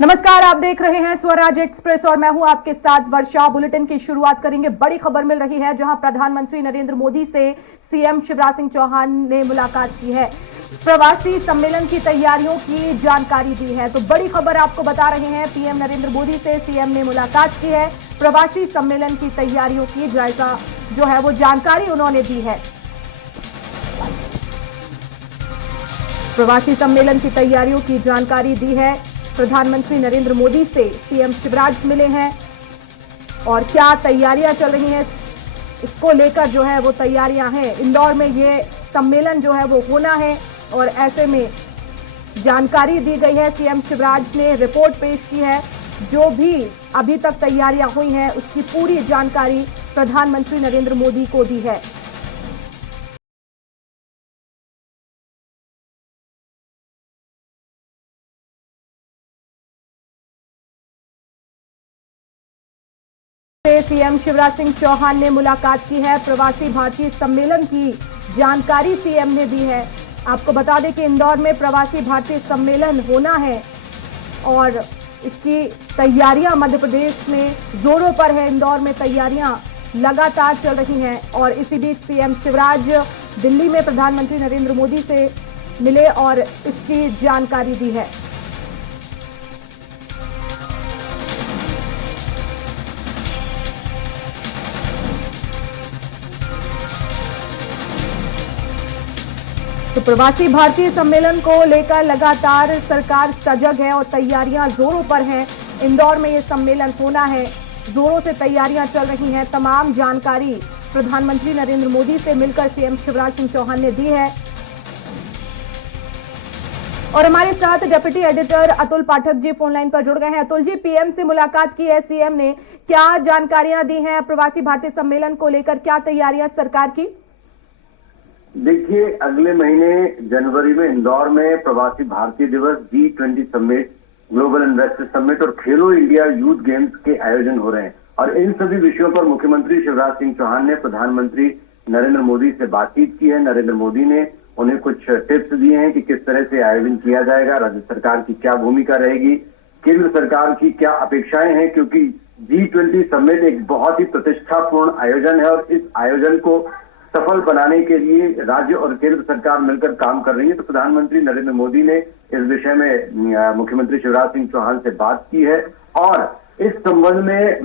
नमस्कार, आप देख रहे हैं स्वराज एक्सप्रेस और मैं हूं आपके साथ वर्षा। बुलेटिन की शुरुआत करेंगे। बड़ी खबर मिल रही है जहां प्रधानमंत्री नरेंद्र मोदी से सीएम शिवराज सिंह चौहान ने मुलाकात की है। प्रवासी सम्मेलन की तैयारियों की जानकारी दी है। तो बड़ी खबर आपको बता रहे हैं, पीएम नरेंद्र मोदी से सीएम ने मुलाकात की है। प्रवासी सम्मेलन की तैयारियों की जायजा जो है वो जानकारी उन्होंने दी है। प्रवासी सम्मेलन की तैयारियों की जानकारी दी है। प्रधानमंत्री नरेंद्र मोदी से सीएम शिवराज मिले हैं और क्या तैयारियां चल रही हैं इसको लेकर जो है वो तैयारियां हैं। इंदौर में ये सम्मेलन जो है वो होना है और ऐसे में जानकारी दी गई है। सीएम शिवराज ने रिपोर्ट पेश की है। जो भी अभी तक तैयारियां हुई हैं उसकी पूरी जानकारी प्रधानमंत्री नरेंद्र मोदी को दी है। सीएम शिवराज सिंह चौहान ने मुलाकात की है। प्रवासी भारतीय सम्मेलन की जानकारी सीएम ने दी है। आपको बता दें कि इंदौर में प्रवासी भारतीय सम्मेलन होना है और इसकी तैयारियां मध्य प्रदेश में जोरों पर है। इंदौर में तैयारियां लगातार चल रही हैं और इसी बीच सीएम शिवराज दिल्ली में प्रधानमंत्री नरेंद्र मोदी से मिले और इसकी जानकारी दी है। तो प्रवासी भारतीय सम्मेलन को लेकर लगातार सरकार सजग है और तैयारियां जोरों पर हैं। इंदौर में ये सम्मेलन होना है, जोरों से तैयारियां चल रही हैं। तमाम जानकारी प्रधानमंत्री नरेंद्र मोदी से मिलकर सीएम शिवराज सिंह चौहान ने दी है। और हमारे साथ deputy editor Atul Pathak ji phone line पर जुड़ गए हैं। अतुल जी, पीएम से मुलाकात की है सीएम ने, क्या जानकारियां दी हैं प्रवासी भारतीय सम्मेलन को लेकर, क्या तैयारियां सरकार की? देखिए, अगले महीने जनवरी में इंदौर में प्रवासी भारतीय दिवस, G20 summit, global investor summit और खेलो इंडिया यूथ गेम्स के आयोजन हो रहे हैं और इन सभी विषयों पर मुख्यमंत्री शिवराज सिंह चौहान ने प्रधानमंत्री नरेंद्र मोदी से बातचीत की है। नरेंद्र मोदी ने उन्हें कुछ टिप्स दिए हैं कि किस तरह से आयोजन किया जाएगा, राज्य सरकार की क्या भूमिका रहेगी, केंद्र सरकार की क्या अपेक्षाएं हैं, क्योंकि G20 समिट एक बहुत ही प्रतिष्ठापूर्ण आयोजन है और इस आयोजन को सफल बनाने के लिए राज्य और केंद्र सरकार मिलकर काम कर रही है। तो प्रधानमंत्री नरेंद्र मोदी ने इस विषय में मुख्यमंत्री शिवराज सिंह चौहान से बात की है और इस संबंध में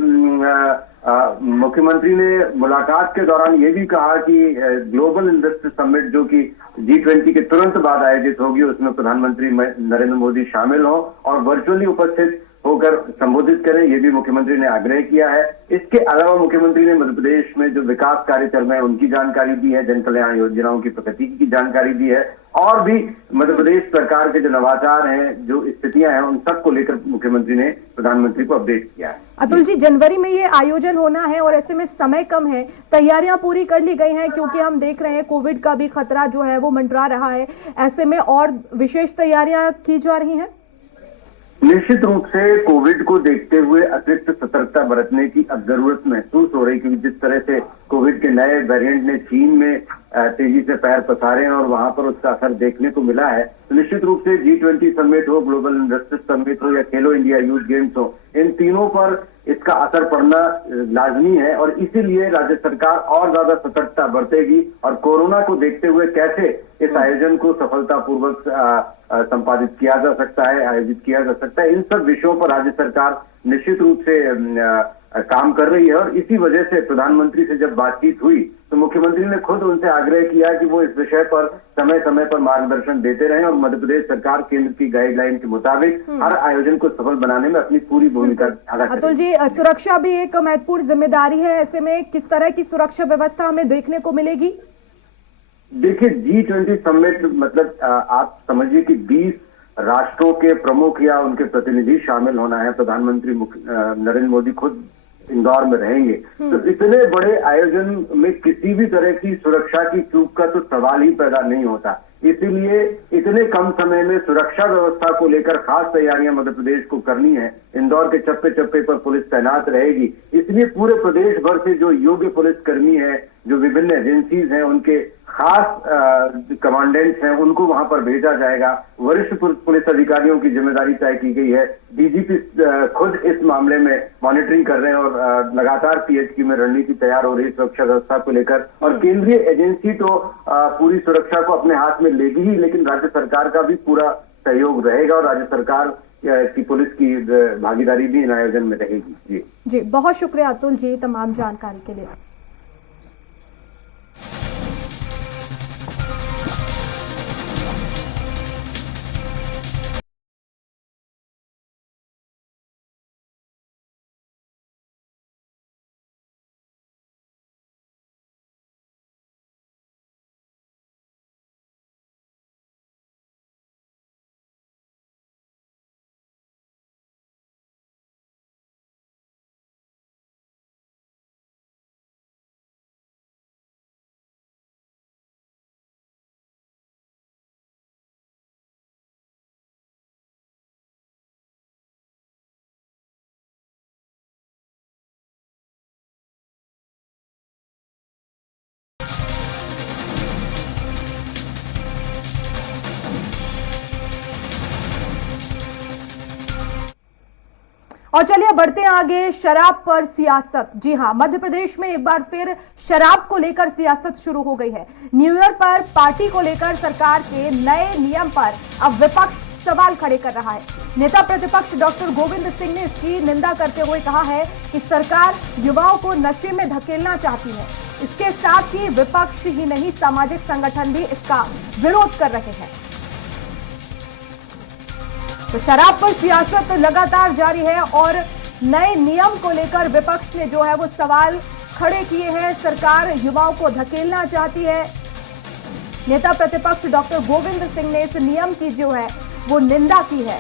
मुख्यमंत्री ने मुलाकात के दौरान ये भी कहा कि ग्लोबल इन्वेस्टर समिट जो कि G20 के तुरंत बाद आयोजित होगी, उसमें प्रधानमंत्री नरेंद्र मोदी शामिल हों और वर्चुअली उपस्थित होकर संबोधित करें, ये भी मुख्यमंत्री ने आग्रह किया है। इसके अलावा मुख्यमंत्री ने मध्य प्रदेश में जो विकास कार्य चल रहे हैं उनकी जानकारी दी है, जन कल्याण योजनाओं की प्रगति की जानकारी दी है और भी मध्य प्रदेश सरकार के जो नवाचार हैं, जो स्थितियां हैं, उन सबको लेकर मुख्यमंत्री ने प्रधानमंत्री को अपडेट किया है। अतुल जी, जनवरी में ये आयोजन होना है और ऐसे में समय कम है, तैयारियां पूरी कर ली गई हैं क्योंकि हम देख रहे हैं कोविड का भी खतरा जो है वो मंडरा रहा है। ऐसे में और विशेष तैयारियां की जा रही हैं? निश्चित रूप से कोविड को देखते हुए अतिरिक्त सतर्कता बरतने की अब जरूरत महसूस हो रही, क्योंकि जिस तरह से कोविड के नए वेरिएंट ने चीन में तेजी से पैर पसारे हैं और वहां पर उसका असर देखने को मिला है। तो निश्चित रूप से G20 समिट हो, ग्लोबल इन्वेस्टर समिट हो या खेलो इंडिया यूथ गेम्स हो, इन तीनों पर इसका असर पड़ना लाजमी है और इसीलिए राज्य सरकार और ज्यादा सतर्कता बरतेगी और कोरोना को देखते हुए कैसे इस आयोजन को सफलतापूर्वक संपादित किया जा सकता है, आयोजित किया जा सकता है, इन सब विषयों पर राज्य सरकार निश्चित रूप से काम कर रही है। और इसी वजह से प्रधानमंत्री से जब बातचीत हुई तो मुख्यमंत्री ने खुद उनसे आग्रह किया कि वो इस विषय पर समय समय पर मार्गदर्शन देते रहें और मध्य प्रदेश सरकार केंद्र की गाइडलाइन के मुताबिक हर आयोजन को सफल बनाने में अपनी पूरी भूमिका अदा करेगी। अतुल जी, सुरक्षा भी एक महत्वपूर्ण जिम्मेदारी है, ऐसे में किस तरह की सुरक्षा व्यवस्था हमें देखने को मिलेगी? देखिए, G20 समिट मतलब आप समझिए कि 20 राष्ट्रों के प्रमुख या उनके प्रतिनिधि शामिल होना है। प्रधानमंत्री नरेंद्र मोदी खुद इंदौर में रहेंगे, तो इतने बड़े आयोजन में किसी भी तरह की सुरक्षा की चूक का तो सवाल ही पैदा नहीं होता। इसीलिए इतने कम समय में सुरक्षा व्यवस्था को लेकर खास तैयारियां मध्य प्रदेश को करनी है। इंदौर के चप्पे चप्पे पर पुलिस तैनात रहेगी, इसलिए पूरे प्रदेश भर से जो योग्य पुलिसकर्मी है, जो विभिन्न एजेंसीज हैं, उनके खास कमांडेंट्स हैं उनको वहां पर भेजा जाएगा। वरिष्ठ पुलिस अधिकारियों की जिम्मेदारी तय की गई है। डीजीपी खुद इस मामले में मॉनिटरिंग कर रहे हैं और लगातार पीएचक्यू में रणनीति तैयार हो रही है सुरक्षा व्यवस्था को लेकर। और केंद्रीय एजेंसी तो पूरी सुरक्षा को अपने हाथ में लेगी ही, लेकिन राज्य सरकार का भी पूरा सहयोग रहेगा और राज्य सरकार की पुलिस की भागीदारी भी इन आयोजन में रहेगी। जी बहुत शुक्रिया अतुल जी तमाम जानकारी के लिए। और चलिए बढ़ते हैं आगे। शराब पर सियासत। जी हां, मध्य प्रदेश में एक बार फिर शराब को लेकर सियासत शुरू हो गई है। न्यू ईयर पर पार्टी को लेकर सरकार के नए नियम पर अब विपक्ष सवाल खड़े कर रहा है। नेता प्रतिपक्ष डॉक्टर गोविंद सिंह ने इसकी निंदा करते हुए कहा है कि सरकार युवाओं को नशे में धकेलना चाहती है। इसके साथ ही विपक्ष ही नहीं, सामाजिक संगठन भी इसका विरोध कर रहे हैं। तो शराब पर सियासत लगातार जारी है और नए नियम को लेकर विपक्ष ने जो है वो सवाल खड़े किए हैं। सरकार युवाओं को धकेलना चाहती है। नेता प्रतिपक्ष डॉक्टर गोविंद सिंह ने इस नियम की जो है वो निंदा की है।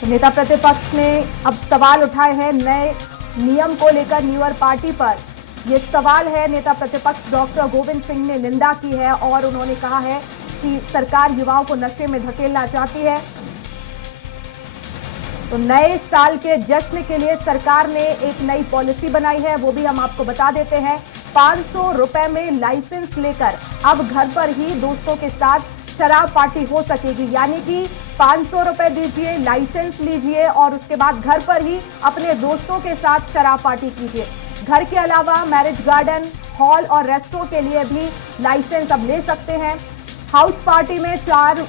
तो नेता प्रतिपक्ष ने अब सवाल उठाए हैं नए नियम को लेकर। न्यू ईयर पार्टी पर यह सवाल है। नेता प्रतिपक्ष डॉक्टर गोविंद सिंह ने निंदा की है और उन्होंने कहा है कि सरकार युवाओं को नशे में धकेलना चाहती है। तो नए साल के जश्न के लिए सरकार ने एक नई पॉलिसी बनाई है, वो भी हम आपको बता देते हैं। 500 रुपए में लाइसेंस लेकर अब घर पर ही दोस्तों के साथ शराब पार्टी हो सकेगी। यानी कि 500 रुपए दीजिए, लाइसेंस लीजिए और उसके बाद घर पर ही अपने दोस्तों के साथ शराब पार्टी कीजिए। घर के अलावा मैरिज गार्डन, हॉल और रेस्टोरेंट के लिए भी लाइसेंस अब ले सकते हैं। हाउस पार्टी में 4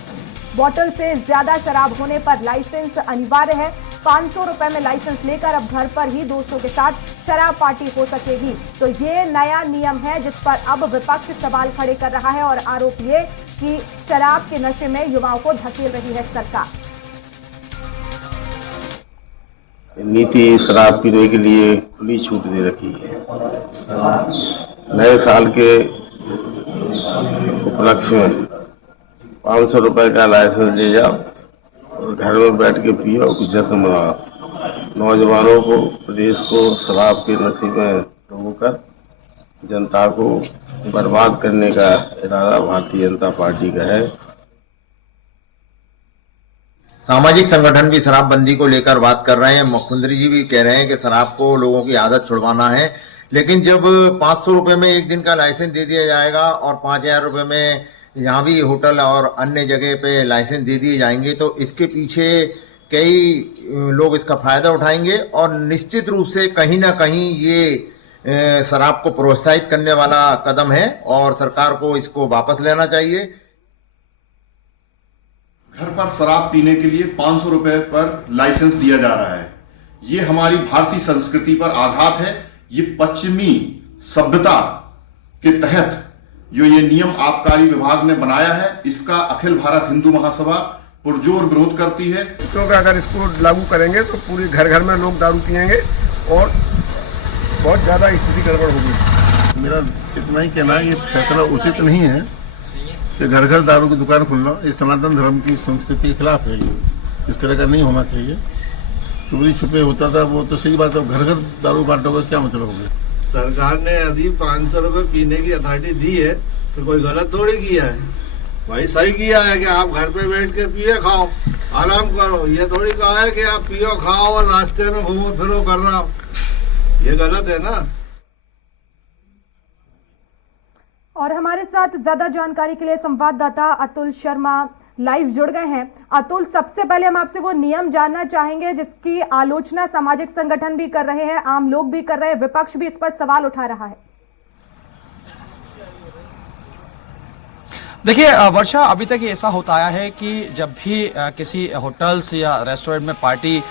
बॉटल से ज्यादा शराब होने पर लाइसेंस अनिवार्य है। 500 रुपए में लाइसेंस लेकर अब घर पर ही दोस्तों के साथ शराब पार्टी हो सकेगी। तो ये नया नियम है जिस पर अब विपक्ष सवाल खड़े कर रहा है और आरोप ये कि शराब के नशे में युवाओं को धकेल रही है सरकार। नीति शराब पीने के लिए खुली छूट दे रखी है। नए साल के उपलक्ष्य में 500 रुपए का लाइसेंस ले जाओ और घर में बैठ के पियो और जश्न मनाओ। नौजवानों को, प्रदेश को शराब के नशे में डुबोकर जनता को बर्बाद करने का इरादा भारतीय जनता पार्टी का है। सामाजिक संगठन भी शराबबंदी को लेकर बात कर रहे हैं। मुख्यमंत्री जी भी कह रहे हैं कि शराब को लोगों की आदत छुड़वाना है। लेकिन जब 500 रुपए में एक दिन का लाइसेंस दे दिया जाएगा और 5000 रुपए में यहाँ भी होटल और अन्य जगह पे लाइसेंस दे दिए जाएंगे तो इसके पीछे कई लोग इसका फायदा उठाएंगे और निश्चित रूप से कहीं ना कहीं ये शराब को प्रोत्साहित करने वाला कदम है और सरकार को इसको वापस लेना चाहिए। घर पर शराब पीने के लिए 500 रुपए पर लाइसेंस दिया जा रहा है। ये हमारी भारतीय संस्कृति पर आघात है। ये पश्चिमी सभ्यता के तहत जो ये नियम आबकारी विभाग ने बनाया है, इसका अखिल भारत हिंदू महासभा पुरजोर विरोध करती है। क्योंकि अगर इसको लागू करेंगे तो पूरे घर घर में लोग दारू पिएंगे और बहुत ज्यादा स्थिति गड़बड़ होगी। मेरा इतना ही कहना है, ये फैसला उचित नहीं है कि घर घर दारू की दुकान खुलना इस सनातन धर्म की संस्कृति के खिलाफ है। ये इस तरह का नहीं होना चाहिए। चोरी छुपे होता था वो तो सही बात है, घर घर दारू बांटोगे क्या मतलब हो गया। सरकार ने यदि 500 रुपए पीने की अथॉरिटी दी है तो कोई गलत थोड़ी किया है। भाई सही किया है कि आप घर पे बैठ के पिए खाओ, आराम करो। ये थोड़ी कहा है कि आप पियो खाओ और रास्ते में घूमो फिरो कर रहा हो, ये गलत है ना। और हमारे साथ ज्यादा जानकारी के लिए संवाददाता अतुल शर्मा लाइव जुड़ गए हैं। अतुल, सबसे पहले हम आपसे वो नियम जानना चाहेंगे जिसकी आलोचना सामाजिक संगठन भी कर रहे हैं, आम लोग भी कर रहे हैं, विपक्ष भी इस पर सवाल उठा रहा है। देखिए वर्षा, अभी तक ऐसा होता आया है कि जब भी किसी होटल्स या रेस्टोरेंट में पार्टी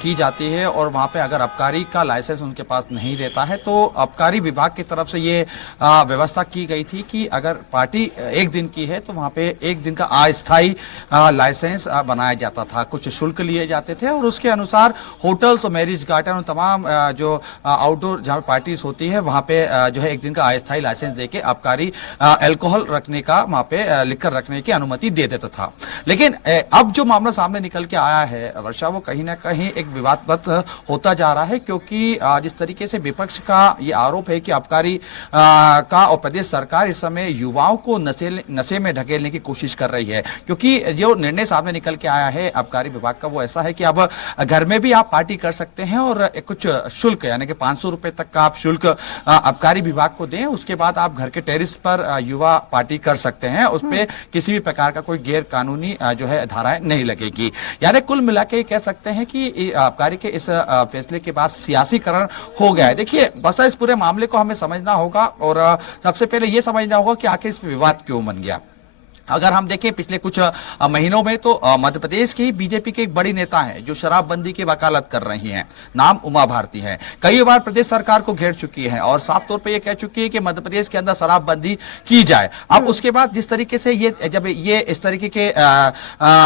की जाती है और वहां पे अगर आबकारी का लाइसेंस उनके पास नहीं रहता है तो आबकारी विभाग की तरफ से ये व्यवस्था की गई थी कि अगर पार्टी एक दिन की है तो वहां पे एक दिन का अस्थायी लाइसेंस बनाया जाता था, कुछ शुल्क लिए जाते थे और उसके अनुसार होटल्स और मैरिज गार्डन और तमाम जो आउटडोर जहां पार्टीज होती है वहां पे जो है एक दिन का अस्थायी लाइसेंस देके आबकारी अल्कोहल रखने का वहां पे लिकर रखने की अनुमति दे देता था। लेकिन अब जो मामला सामने निकल के आया है वर्षा, वो कहीं ना कहीं एक विवादास्पद होता जा रहा है, क्योंकि जिस तरीके से विपक्ष का ये आरोप है कि आबकारी का और प्रदेश सरकार इस समय युवाओं को नशे में ढकेलने की कोशिश कर रही है, क्योंकि जो निर्णय सामने निकल के आया है आबकारी विभाग का वो ऐसा है कि अब घर में भी आप पार्टी कर सकते हैं और कुछ शुल्क यानी कि 500 रुपए तक का आप शुल्क आबकारी विभाग को दें, उसके बाद आप घर के टेरिस पर युवा पार्टी कर सकते हैं, उस पर किसी भी प्रकार का कोई गैर कानूनी जो है धाराएं नहीं लगेगी। यानी कुल मिला के कह सकते हैं कि आबकारी के इस फैसले के बाद सियासीकरण हो गया है। देखिए बस इस पूरे मामले को हमें समझना होगा और सबसे पहले यह समझना होगा कि आखिर इस विवाद क्यों बन गया। अगर हम देखें पिछले कुछ महीनों में तो मध्य प्रदेश की बीजेपी के एक बड़ी नेता हैं जो शराबबंदी की वकालत कर रही हैं, नाम उमा भारती है, कई बार प्रदेश सरकार को घेर चुकी है और साफ तौर पे ये कह चुकी है कि मध्य प्रदेश के अंदर शराबबंदी की जाए। अब उसके बाद जिस तरीके से जब ये इस तरीके के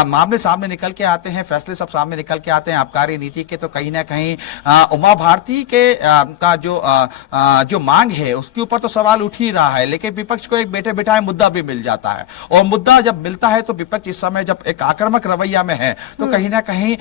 मामले सामने निकल के आते हैं, फैसले सब सामने निकल के आते हैं आबकारी नीति के, तो कहीं ना कहीं उमा भारती के का जो मांग है उसके ऊपर तो सवाल उठ ही रहा है, लेकिन विपक्ष को एक बैठे बिठाए मुद्दा भी मिल जाता है और मुद्दा जब मिलता है तो विपक्ष इस समय जब एक आक्रामक रवैया में है तो कहीं ना कहीं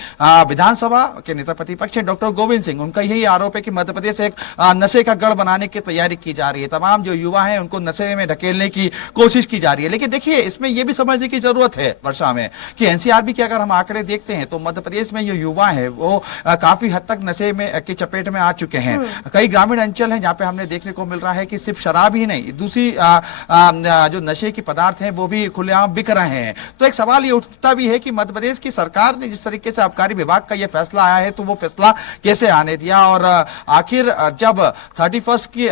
विधानसभा के नेता प्रतिपक्ष डॉक्टर गोविंद सिंह, उनका यही आरोप है कि मध्य प्रदेश एक नशे का गढ़ बनाने की तैयारी की जा रही है, तमाम जो युवा हैं उनको नशे में ढकेलने की कोशिश की जा रही है। लेकिन देखिए इसमें यह भी समझने की जरूरत है वर्षा में कि एनसीआरबी के अगर हम आंकड़े देखते हैं तो मध्य प्रदेश में जो युवा है वो काफी हद तक नशे में की चपेट में आ चुके हैं। कई ग्रामीण अंचल हैं जहां पे हमने देखने को मिल रहा है कि सिर्फ शराब ही नहीं, दूसरी जो नशे की पदार्थ हैं वो भी खुलेआम बिक रहे हैं। तो एक सवाल ये उठता भी है कि मध्य प्रदेश की सरकार ने जिस तरीके से आबकारी विभाग का ये फैसला आया है तो वो फैसला कैसे आने दिया और आखिर जब 31 की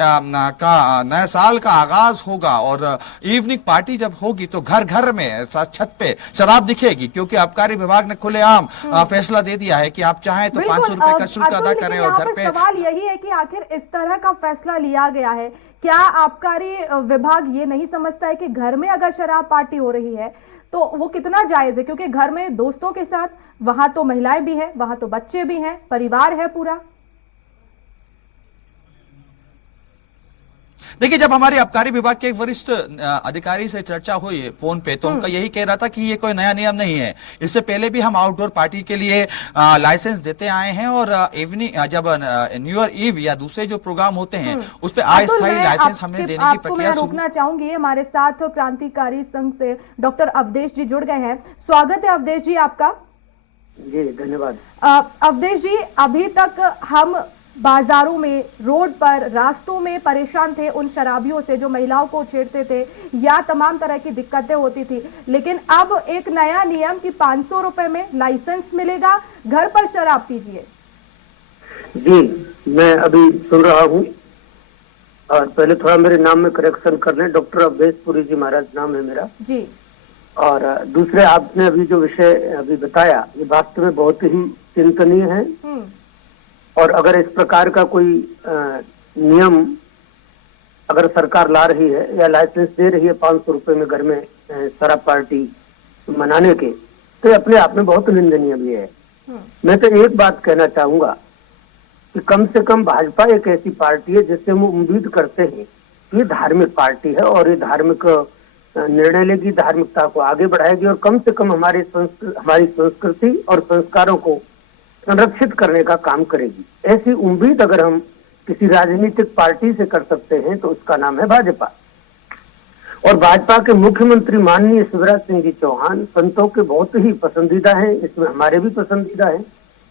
का नया साल का आगाज होगा और इवनिंग पार्टी जब होगी तो घर घर में छत पे शराब दिखेगी, क्योंकि आबकारी विभाग ने खुलेआम फैसला दे दिया है कि आप चाहें तो 500 रुपए का शुल्क अदा करें और घर पे। सवाल यही है कि आखिर इस तरह का फैसला लिया गया है, क्या आबकारी विभाग ये नहीं समझता है कि घर में अगर शराब पार्टी हो रही है तो वो कितना जायज है, क्योंकि घर में दोस्तों के साथ, वहां तो महिलाएं भी हैं, वहां तो बच्चे भी हैं, परिवार है पूरा। देखिए जब हमारे आबकारी विभाग के एक वरिष्ठ अधिकारी से चर्चा हुई फोन पे तो उनका यही कह रहा था कि ये कोई नया नियम नहीं है, इससे पहले भी हम आउटडोर पार्टी के लिए लाइसेंस देते आए हैं और इवनिंग जब न्यू ईयर ईव या दूसरे जो प्रोग्राम होते हैं उस पर अस्थायी लाइसेंस हमने देने की प्रक्रिया रोकना चाहूंगी। हमारे साथ क्रांतिकारी संघ से डॉक्टर अवधेश जी जुड़ गए हैं। स्वागत है अवधेश जी आपका। जी धन्यवाद। अवधेश जी, अभी तक हम बाजारों में, रोड पर, रास्तों में परेशान थे उन शराबियों से जो महिलाओं को छेड़ते थे या तमाम तरह की दिक्कतें होती थी, लेकिन अब एक नया नियम कि 500 रुपए में लाइसेंस मिलेगा, घर पर शराब पीजिए। जी मैं अभी सुन रहा हूँ और पहले थोड़ा मेरे नाम में करेक्शन कर लें, डॉक्टर अवधेश पुरी जी महाराज नाम है मेरा जी। और दूसरे आपने अभी जो विषय अभी बताया ये वास्तव में बहुत ही चिंतनीय है और अगर इस प्रकार का कोई नियम अगर सरकार ला रही है या लाइसेंस दे रही है 500 रुपए में घर में शराब पार्टी मनाने के, तो ये अपने आप में बहुत निंदनीय भी है। मैं तो एक बात कहना चाहूंगा कि कम से कम भाजपा एक ऐसी पार्टी है जिससे हम उम्मीद करते हैं कि ये धार्मिक पार्टी है और ये धार्मिक निर्णय लेगी, धार्मिकता को आगे बढ़ाएगी और कम से कम हमारी संस्कृति और संस्कारों को संरक्षित करने का काम करेगी। ऐसी उम्मीद अगर हम किसी राजनीतिक पार्टी से कर सकते हैं तो उसका नाम है भाजपा। और भाजपा के मुख्यमंत्री माननीय शिवराज सिंह जी चौहान संतों के बहुत ही पसंदीदा हैं, इसमें हमारे भी पसंदीदा हैं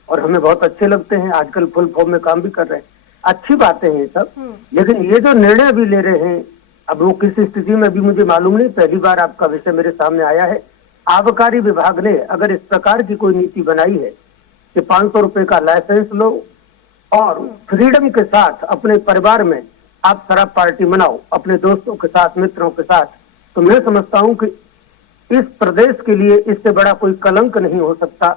और हमें बहुत अच्छे लगते हैं। आजकल फुल फॉर्म में काम भी कर रहे हैं, अच्छी बातें हैं सब। लेकिन ये जो निर्णय अभी ले रहे हैं, अब वो किस स्थिति में अभी मुझे मालूम नहीं, पहली बार आपका विषय मेरे सामने आया है। आबकारी विभाग ने अगर इस प्रकार की कोई नीति बनाई है कि 500 रुपए का लाइसेंस लो और फ्रीडम के साथ अपने परिवार में आप शराब पार्टी मनाओ अपने दोस्तों के साथ, मित्रों के साथ, तो मैं समझता हूं कि इस प्रदेश के लिए इससे बड़ा कोई कलंक नहीं हो सकता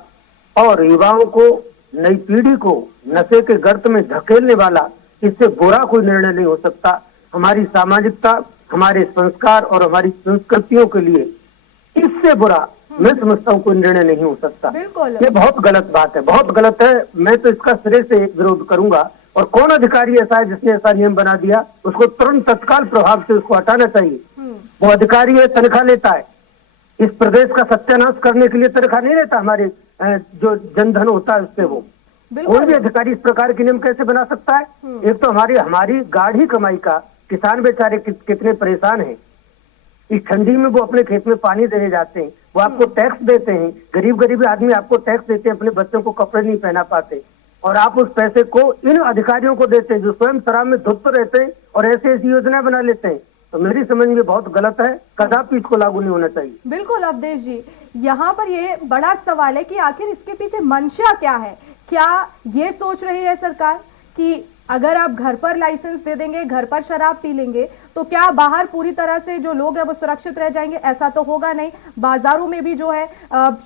और युवाओं को, नई पीढ़ी को नशे के गर्त में धकेलने वाला इससे बुरा कोई निर्णय नहीं हो सकता। हमारी सामाजिकता, हमारे संस्कार और हमारी संस्कृतियों के लिए इससे बुरा मैं समझता हूँ कोई निर्णय नहीं हो सकता। बिल्कुल, ये बहुत गलत बात है, बहुत गलत है। मैं तो इसका सिरे से विरोध करूंगा और कौन अधिकारी ऐसा है जिसने ऐसा नियम बना दिया, उसको तुरंत तत्काल प्रभाव से उसको हटाना चाहिए। वो अधिकारी है, तनख्वाह लेता है, इस प्रदेश का सत्यानाश करने के लिए तनख्वाह नहीं लेता। हमारे जो जनधन होता है उससे वो कोई भी अधिकारी इस प्रकार के नियम कैसे बना सकता है? एक तो हमारी गाढ़ी कमाई का किसान बेचारे कितने परेशान हैं। इस ठंडी में वो अपने खेत में पानी देने जाते हैं, वो आपको टैक्स देते हैं, गरीब आदमी आपको टैक्स देते हैं, अपने बच्चों को कपड़े नहीं पहना पाते और आप उस पैसे को इन अधिकारियों को देते हैं जो स्वयं शराब में धुत रहते हैं और ऐसी योजना बना लेते हैं। तो मेरी समझ में बहुत गलत है, कदापि इसको लागू नहीं होना चाहिए। बिल्कुल अवधेश जी, यहाँ पर ये बड़ा सवाल है कि आखिर इसके पीछे मंशा क्या है? क्या ये सोच रही है सरकार कि अगर आप घर पर लाइसेंस दे देंगे, घर पर शराब पी लेंगे, तो क्या बाहर पूरी तरह से जो लोग हैं वो सुरक्षित रह जाएंगे? ऐसा तो होगा नहीं। बाजारों में भी जो है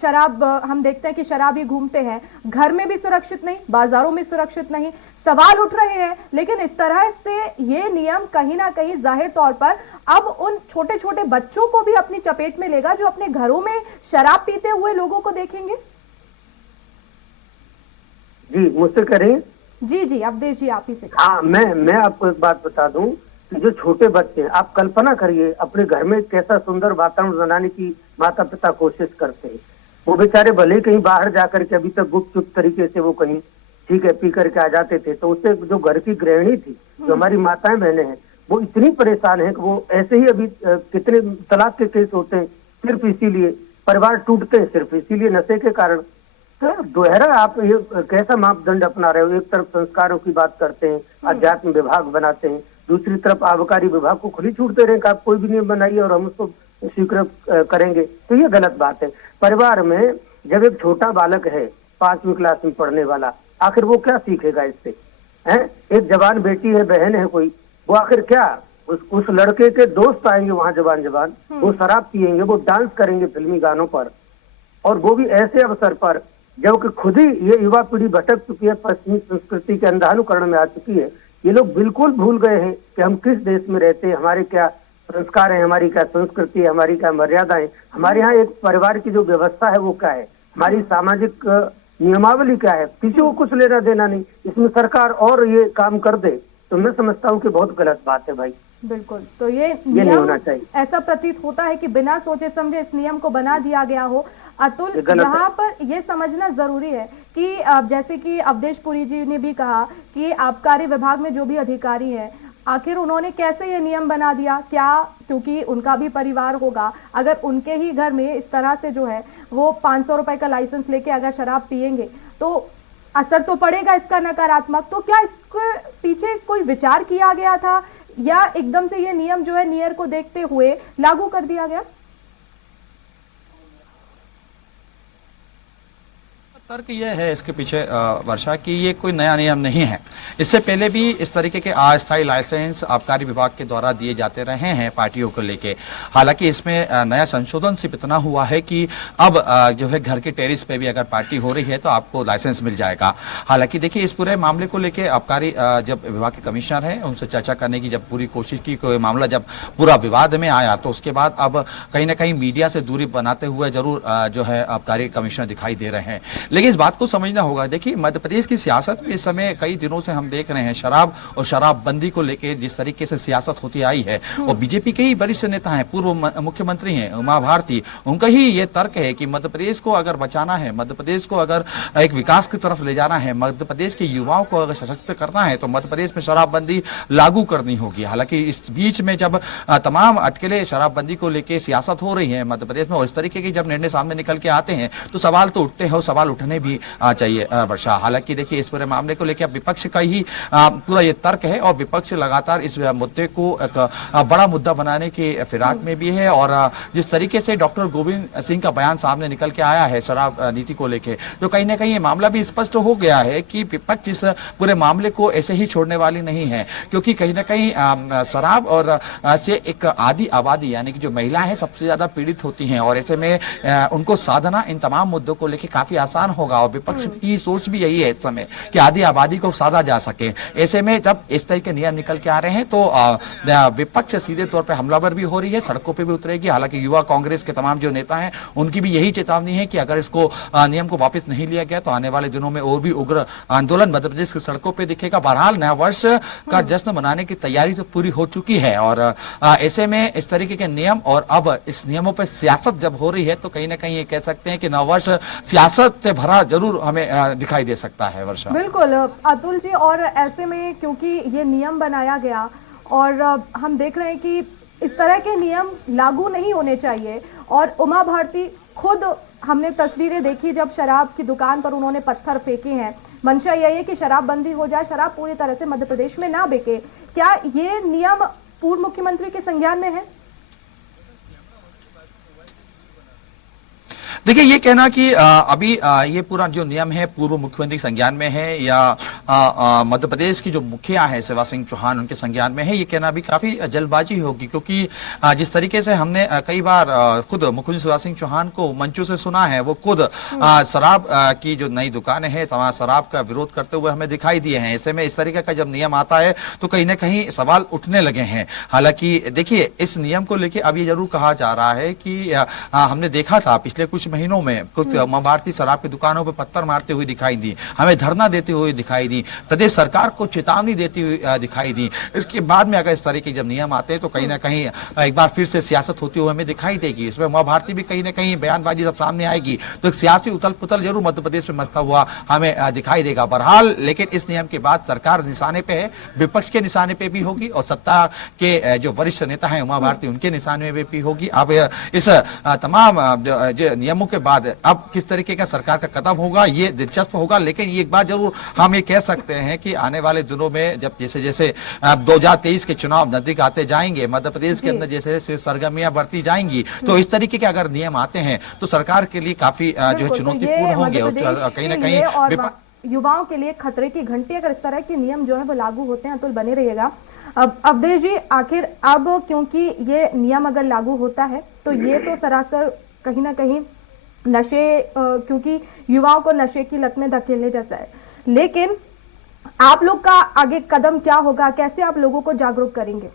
शराब, हम देखते हैं कि शराबी घूमते हैं, घर में भी सुरक्षित नहीं, बाजारों में सुरक्षित नहीं। सवाल उठ रहे हैं, लेकिन इस तरह से ये नियम कहीं ना कहीं जाहिर तौर पर अब उन छोटे छोटे बच्चों को भी अपनी चपेट में लेगा जो अपने घरों में शराब पीते हुए लोगों को देखेंगे। जी मुझसे करें। जी अवधेश जी, आप ही से। हाँ, मैं आपको एक बात बता दूं कि जो छोटे बच्चे हैं, आप कल्पना करिए अपने घर में कैसा सुंदर वातावरण बनाने की माता पिता कोशिश करते हैं। वो बेचारे भले कहीं बाहर जाकर के अभी तक गुपचुप तरीके से वो कहीं ठीक है पी करके आ जाते थे, तो उससे जो घर की गृहिणी थी, जो हमारी माताएं बहनें हैं, वो इतनी परेशान है कि वो ऐसे ही अभी कितने तलाक के केस होते हैं सिर्फ इसीलिए, परिवार टूटते हैं सिर्फ इसीलिए नशे के कारण। तो दोहरा आप ये कैसा मापदंड अपना रहे हो? एक तरफ संस्कारों की बात करते हैं, अध्यात्म विभाग बनाते हैं, दूसरी तरफ आबकारी विभाग को खुली छूट दे रहे हैं कि आप कोई भी नियम बनाइए और हम उसको स्वीकृत करेंगे, तो ये गलत बात है। परिवार में जब एक छोटा बालक है 5वीं क्लास में पढ़ने वाला, आखिर वो क्या सीखेगा इससे? हैं, एक जवान बेटी है, बहन है कोई, वो आखिर क्या उस लड़के के दोस्त आएंगे वहां जवान वो शराब पियेंगे, वो डांस करेंगे फिल्मी गानों पर, और वो भी ऐसे अवसर पर जबकि खुद ही ये युवा पीढ़ी भटक चुकी है, पश्चिमी संस्कृति के अंधानुकरण में आ चुकी है। ये लोग बिल्कुल भूल गए हैं कि हम किस देश में रहते हैं, हमारे क्या संस्कार है, हमारी क्या संस्कृति है, हमारी क्या मर्यादाएं, हमारे यहाँ एक परिवार की जो व्यवस्था है वो क्या है, हमारी सामाजिक नियमावली क्या है, किसी को कुछ लेना देना नहीं। इसमें सरकार और ये काम कर दे तो मैं समझता हूँ कि बहुत गलत बात है भाई। बिल्कुल, तो ये नहीं होना चाहिए। ऐसा प्रतीत होता है कि बिना सोचे समझे इस नियम को बना दिया गया हो। अतुल, यहाँ पर ये समझना जरूरी है कि जैसे कि अवधेश पुरी जी ने भी कहा कि आबकारी विभाग में जो भी अधिकारी हैं, आखिर उन्होंने कैसे ये नियम बना दिया? क्या क्योंकि उनका भी परिवार होगा, अगर उनके ही घर में इस तरह से जो है वो 500 रुपए का लाइसेंस लेके अगर शराब पियेंगे तो असर तो पड़ेगा इसका नकारात्मक। तो क्या इसके पीछे कोई विचार किया गया था या एकदम से ये नियम जो है नियर को देखते हुए लागू कर दिया गया? तर्क ये है इसके पीछे वर्षा की ये कोई नया नियम नहीं है। इससे पहले भी इस तरीके के अस्थायी लाइसेंस आबकारी विभाग के द्वारा दिए जाते रहे हैं पार्टियों को लेके। हालांकि इसमें नया संशोधन सिर्फ इतना हुआ है कि अब जो है घर के टेरिस पे भी अगर पार्टी हो रही है तो आपको लाइसेंस मिल जाएगा। हालांकि देखिए इस पूरे मामले को लेके आबकारी जब विभाग के कमिश्नर हैं उनसे चर्चा करने की जब पूरी कोशिश की, कोई मामला जब पूरा विवाद में आया तो उसके बाद अब कहीं ना कहीं मीडिया से दूरी बनाते हुए जरूर जो है आबकारी कमिश्नर दिखाई दे रहे हैं। लेकिन इस बात को समझना होगा। देखिए मध्य प्रदेश की सियासत में इस समय कई दिनों से हम देख रहे हैं शराब और शराबबंदी को लेकर जिस तरीके से सियासत होती आई है, और बीजेपी के ही वरिष्ठ नेता हैं, पूर्व मुख्यमंत्री हैं उमा भारती, उनका ही ये तर्क है कि मध्य प्रदेश को अगर बचाना है, मध्य प्रदेश को अगर एक विकास की तरफ ले जाना है, मध्य प्रदेश के युवाओं को अगर सशक्त करना है तो मध्य प्रदेश में शराबबंदी लागू करनी होगी। हालांकि इस बीच में जब तमाम अटकलें शराबबंदी को लेकर सियासत हो रही है मध्य प्रदेश में, और इस तरीके के जब निर्णय सामने निकल के आते हैं तो सवाल तो उठते हैं और सवाल उठने भी चाहिए वर्षा। हालांकि देखिए इस पूरे मामले को लेकर विपक्ष का ही पूरा ये तर्क है, और विपक्ष लगातार इस मुद्दे को एक बड़ा मुद्दा बनाने के फिराक में भी है। और जिस तरीके से डॉक्टर गोविंद सिंह का बयान सामने निकल के आया है शराब नीति को लेकर, तो कहीं ना कहीं ये मामला भी स्पष्ट हो गया है कि विपक्ष इस पूरे मामले को ऐसे ही छोड़ने वाली नहीं है, क्योंकि कहीं ना कहीं शराब और से एक आधी आबादी यानी कि जो महिलाएं हैं सबसे ज्यादा पीड़ित होती हैं, और ऐसे में उनको साधना इन तमाम मुद्दों को लेकर काफी आसान होगा। और विपक्ष की सोच भी यही है इस समय कि आधी आबादी को साधा जा सके। ऐसे में जब इस तरह के नियम निकल के आ रहे हैं तो विपक्ष सीधे तौर पर हमलावर भी हो रही है, सड़कों पर भी उतरेगी। हालांकि युवा कांग्रेस के तमाम जो नेता हैं उनकी भी यही चेतावनी है कि अगर इसको नियम को वापस नहीं लिया गया तो आने वाले दिनों में और भी उग्र आंदोलन मध्य प्रदेश की सड़कों पर दिखेगा। बहरहाल नया वर्ष का जश्न मनाने की तैयारी तो पूरी हो चुकी है, और ऐसे में इस तरीके के नियम और अब इस नियमों पर सियासत जब हो रही है तो कहीं ना कहीं ये कह सकते हैं कि नव वर्ष सियासत से भरा जरूर हमें दिखाई दे सकता है वर्षा। बिल्कुल अतुल जी, और ऐसे में क्योंकि ये नियम बनाया गया और हम देख रहे हैं कि इस तरह के नियम लागू नहीं होने चाहिए, और उमा भारती खुद हमने तस्वीरें देखी जब शराब की दुकान पर उन्होंने पत्थर फेंके हैं। मंशा यही है कि शराबबंदी हो जाए, शराब पूरी तरह से मध्य प्रदेश में ना बिके। क्या ये नियम पूर्व मुख्यमंत्री के संज्ञान में है? देखिए ये कहना कि अभी ये पूरा जो नियम है पूर्व मुख्यमंत्री संज्ञान में है या मध्य प्रदेश की जो मुखिया है शिवराज सिंह चौहान उनके संज्ञान में है, ये कहना भी काफी जल्दबाजी होगी, क्योंकि जिस तरीके से हमने कई बार खुद मुख्यमंत्री शिवराज सिंह चौहान को मंचों से सुना है, वो खुद शराब की जो नई दुकानें हैं तमाम शराब का विरोध करते हुए हमें दिखाई दिए हैं। ऐसे में इस तरीके का जब नियम आता है तो कहीं ना कहीं सवाल उठने लगे हैं। हालांकि देखिए इस नियम को लेकर अब ये जरूर कहा जा रहा है कि हमने देखा था पिछले कुछ महीनों में कुछ उमा भारती शराब की दुकानों पर पत्थर मारते हुए दिखाई दी, हमें धरना देते हुए दिखाई दी, प्रदेश सरकार को चेतावनी देती हुई दिखाई दी। इसके बाद में अगर इस तरह के जब नियम आते हैं तो कहीं ना कहीं एक बार फिर से सियासत होती हुई हमें दिखाई देगी। इसमें उमा भारती भी कहीं ना कहीं बयानबाजी जब सामने आएगी तो एक सियासी उथल पुथल जरूर मध्य प्रदेश में मचता हुआ हमें दिखाई देगा। बहरहाल लेकिन इस नियम के बाद सरकार निशाने पे है, विपक्ष के निशाने पे भी होगी, और सत्ता के जो वरिष्ठ नेता है उमा भारती उनके निशाने में भी होगी। अब इस तमाम जो नियमों के बाद अब किस तरीके का सरकार का कदम होगा ये दिलचस्प होगा। लेकिन ये एक बात जरूर हम ये कह सकते हैं कि आने वाले दिनों में जब जैसे जैसे 2023 के चुनाव नजदीक आते जाएंगे, मध्य प्रदेश के अंदर जैसे जैसे सरगर्मियां बढ़ती जाएंगी, तो इस तरीके के अगर नियम आते हैं तो सरकार के लिए काफी जो है चुनौतीपूर्ण होंगे, और कहीं ना कहीं युवाओं के लिए खतरे की घंटी अगर इस तरह के नियम जो है वो लागू होते हैं। अतुल बने रहिएगा। अब अवधेश जी, आखिर अब क्योंकि ये नियम अगर लागू होता है तो ये तो सरासर कहीं ना कहीं नशे, क्योंकि युवाओं को नशे की लत में धकेलने जैसा है, लेकिन आप लोग का आगे कदम क्या होगा? कैसे आप लोगों को जागरूक करेंगे?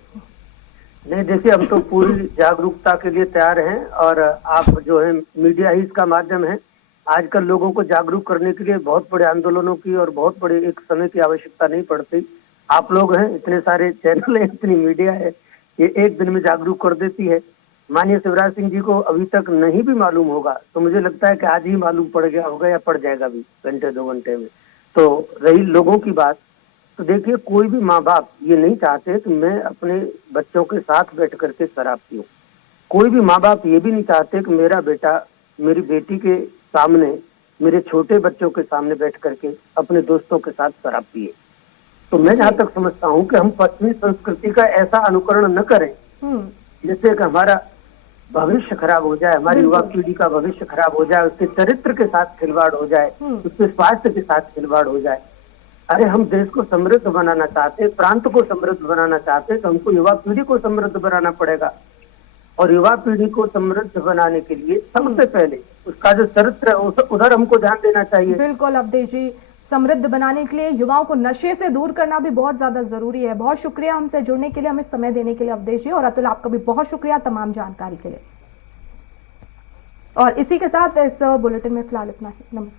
नहीं देखिए, हम तो पूरी जागरूकता के लिए तैयार हैं, और आप जो है मीडिया ही इसका माध्यम है। आजकल लोगों को जागरूक करने के लिए बहुत बड़े आंदोलनों की और बहुत बड़े एक समय की आवश्यकता नहीं पड़ती। आप लोग हैं, इतने सारे चैनल हैं, इतनी मीडिया है, ये एक दिन में जागरूक कर देती है। माननीय शिवराज सिंह जी को अभी तक नहीं भी मालूम होगा तो मुझे लगता है कि आज ही मालूम पड़ गया होगा या पड़ जाएगा भी घंटे 2 घंटे में। तो रही लोगों की बात, तो देखिए कोई भी माँ बाप ये नहीं चाहते कि मैं अपने बच्चों के साथ बैठ करके शराब पीऊं। कोई भी माँ बाप ये भी नहीं चाहते कि मेरा बेटा मेरी बेटी के सामने, मेरे छोटे बच्चों के सामने बैठ करके अपने दोस्तों के साथ शराब पिए। तो मैं जहाँ तक समझता हूँ कि हम पश्चिमी संस्कृति का ऐसा अनुकरण न करें जिससे कि हमारा भविष्य खराब हो जाए, हमारी युवा पीढ़ी का भविष्य खराब हो जाए, उसके चरित्र के साथ खिलवाड़ हो जाए, उसके स्वास्थ्य के साथ खिलवाड़ हो जाए। अरे हम देश को समृद्ध बनाना चाहते, प्रांत को समृद्ध बनाना चाहते, तो हमको युवा पीढ़ी को समृद्ध बनाना पड़ेगा। और युवा पीढ़ी को समृद्ध बनाने के लिए सबसे पहले उसका जो चरित्र है उधर हमको ध्यान देना चाहिए। बिल्कुल अवधेश जी, समृद्ध बनाने के लिए युवाओं को नशे से दूर करना भी बहुत ज्यादा जरूरी है। बहुत शुक्रिया हमसे जुड़ने के लिए, हमें समय देने के लिए अवधेश जी, और अतुल आपका भी बहुत शुक्रिया तमाम जानकारी के लिए। और इसी के साथ इस बुलेटिन में फिलहाल इतना ही। नमस्कार।